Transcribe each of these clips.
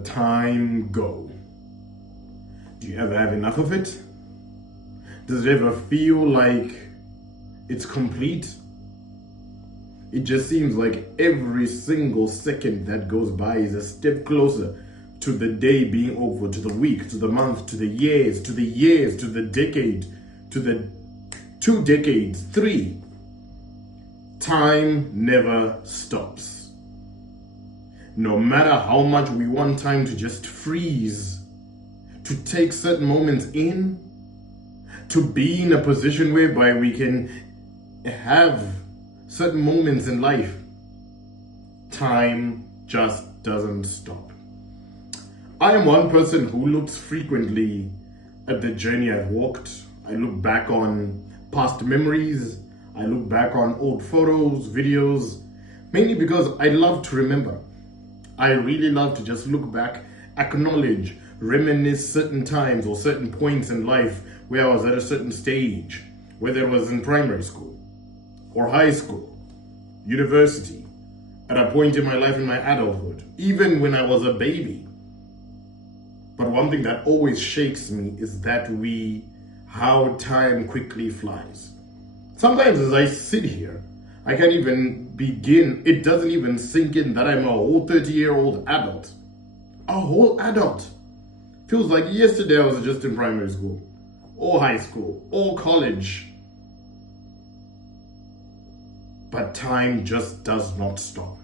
the time go? Do you ever have enough of it? Does it ever feel like it's complete? It just seems like every single second that goes by is a step closer to the day being over, to the week, to the month, to the years, to the decade, to the 2 decades, 3. Time never stops. No matter how much we want time to just freeze, to take certain moments in, to be in a position whereby we can have certain moments in life, time just doesn't stop. I am one person who looks frequently at the journey I've walked. I look back on past memories. I look back on old photos, videos, mainly because I love to remember. I really love to just look back, acknowledge, reminisce certain times or certain points in life where I was at a certain stage, whether it was in primary school or high school, university, at a point in my life in my adulthood, even when I was a baby. But one thing that always shakes me is how time quickly flies. Sometimes as I sit here, I can't even begin, it doesn't even sink in that I'm a whole 30-year-old adult. A whole adult. Feels like yesterday I was just in primary school, or high school, or college. But time just does not stop.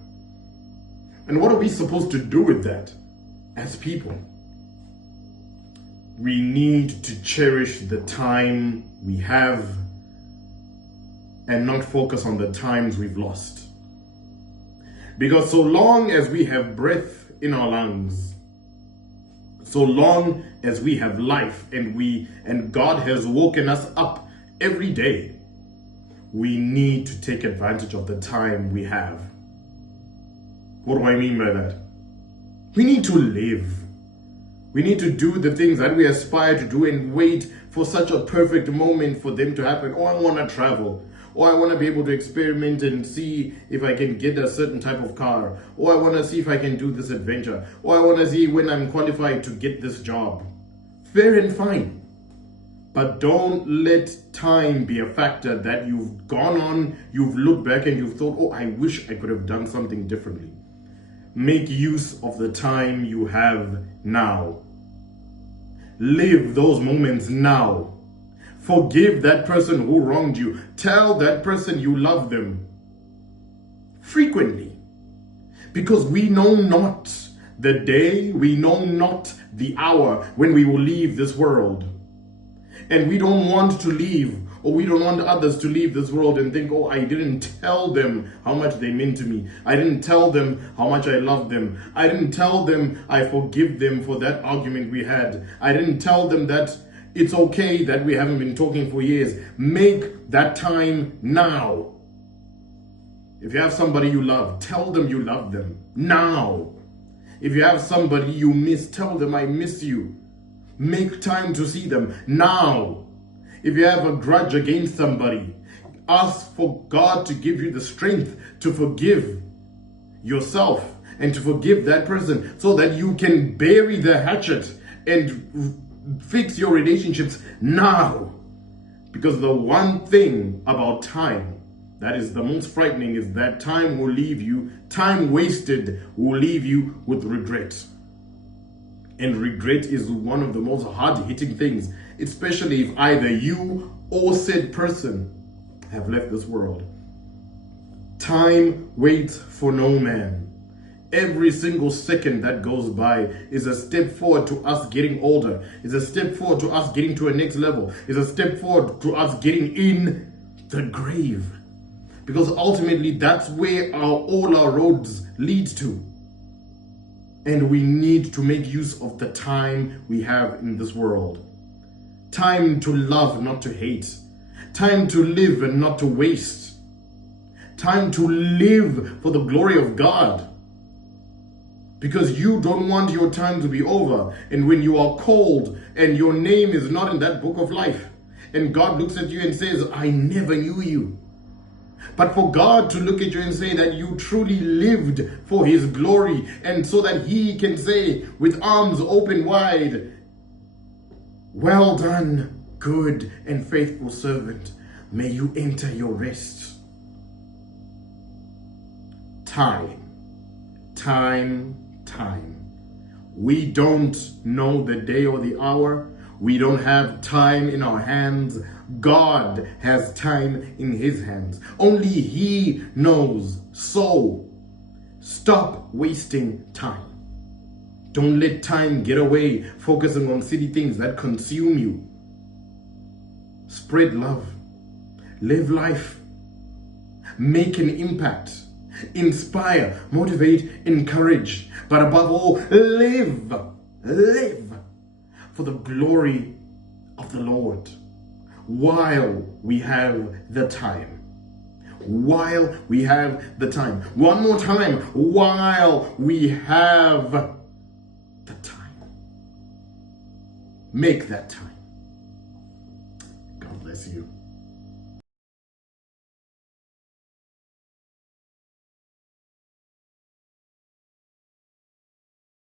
And what are we supposed to do with that as people? We need to cherish the time we have and not focus on the times we've lost. Because so long as we have breath in our lungs, so long as we have life and God has woken us up every day, we need to take advantage of the time we have. What do I mean by that? We need to live. We need to do the things that we aspire to do and wait for such a perfect moment for them to happen. Oh, I want to travel. Or I want to be able to experiment and see if I can get a certain type of car. Or I want to see if I can do this adventure. Or I want to see when I'm qualified to get this job. Fair and fine. But don't let time be a factor that you've gone on, you've looked back and you've thought, oh, I wish I could have done something differently. Make use of the time you have now. Live those moments now. Forgive that person who wronged you. Tell that person you love them frequently. Because we know not the day, we know not the hour when we will leave this world. And we don't want to leave, or we don't want others to leave this world and think, oh, I didn't tell them how much they meant to me. I didn't tell them how much I love them. I didn't tell them I forgive them for that argument we had. I didn't tell them that it's okay that we haven't been talking for years. Make that time now. If you have somebody you love, tell them you love them now. If you have somebody you miss, tell them I miss you. Make time to see them now. If you have a grudge against somebody, ask for God to give you the strength to forgive yourself and to forgive that person so that you can bury the hatchet and fix your relationships now. Because the one thing about time that is the most frightening is that time will leave you, time wasted will leave you with regret. And regret is one of the most hard-hitting things, especially if either you or said person have left this world. Time waits for no man. Every single second that goes by is a step forward to us getting older, is a step forward to us getting to a next level, is a step forward to us getting in the grave. Because ultimately that's where all our roads lead to. And we need to make use of the time we have in this world. Time to love, not to hate. Time to live and not to waste. Time to live for the glory of God. Because you don't want your time to be over. And when you are called and your name is not in that book of life, and God looks at you and says, I never knew you. But for God to look at you and say that you truly lived for his glory, and so that he can say with arms open wide, well done, good and faithful servant. May you enter your rest. Time. We don't know the day or the hour. We don't have time in our hands. God has time in his hands. Only he knows. So stop wasting time. Don't let time get away focusing on silly things that consume you. Spread love. Live life. Make an impact. Inspire, motivate, encourage. But above all, live for the glory of the Lord while we have the time. While we have the time. One more time. While we have the time. Make that time. God bless you.